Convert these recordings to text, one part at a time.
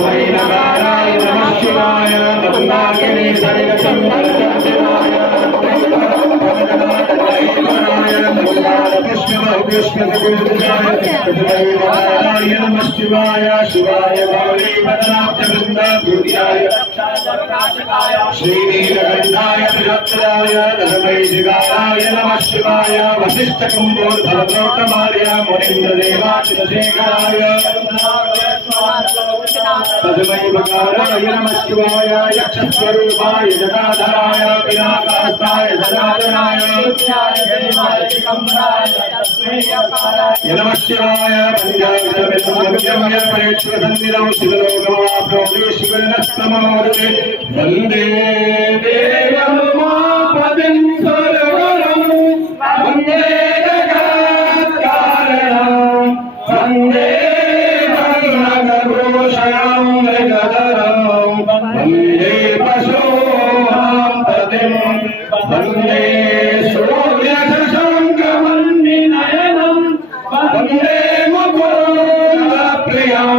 तस्मै नकाराय नमः शिवाय मंदाकिनी सरितचन्द्रचन्द्राय तस्मै नमः शिवाय शिवाय गौरी पदनाभ्यवृन्दाय श्रीनीलकण्ठाय बृहत्तराय धर्मैशिकाय नमः शिवाय वसिष्ठकुम्भोर्धवगौतमार्य मुनीन्द्रदेवाचितशेखराय तस्मै मकाराय नमः शिवाय यक्षस्वरूपाय जटाधराय पिनाकहस्ताय जनार्दनाय नमः शिवाय परेश्वरसन्निधौ शिवलोकमाप्नोति शिवनस्तमोदते वन्दे देवमुमापतिं सर्वरं वन्दे जगत्कारणं वन्दे भगवद्भूषणं मृगधरं वन्दे पशूनां पतिं वन्दे सूर्यशशाङ्कमन्निनयनं वन्दे मुकुन्दप्रियं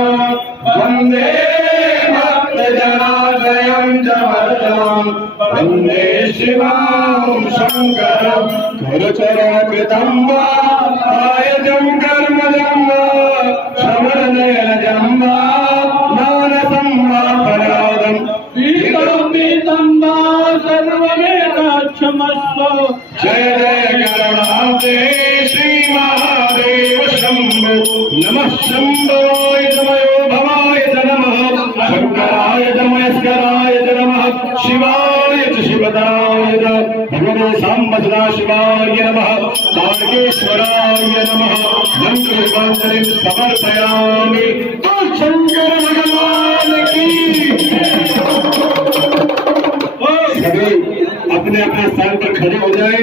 वन्दे भक्तजनाश्रयं च वरदं वन्दे शिवं शङ्करं गुरुचरणकृतं वा आयजं कर्मजं वा श्रवणनयनजं वा मानसं वा परादं पीतं वा सर्वमेतक्षमस्व जय जय गणनाथे श्रीमहादेव शम्भो नमः शम्भवाय तमयो भवाय च नमः शङ्कराय च महेश्वराय च नमः शिवाय च शिवतराय च भगवते साम्ब शिवाय नमः तारकेश्वराय नमः मन्त्रपुष्पाञ्जलिं समर्पयामि। शंकर भगवान की सभी अपने अपने स्थान पर खड़े हो जाए।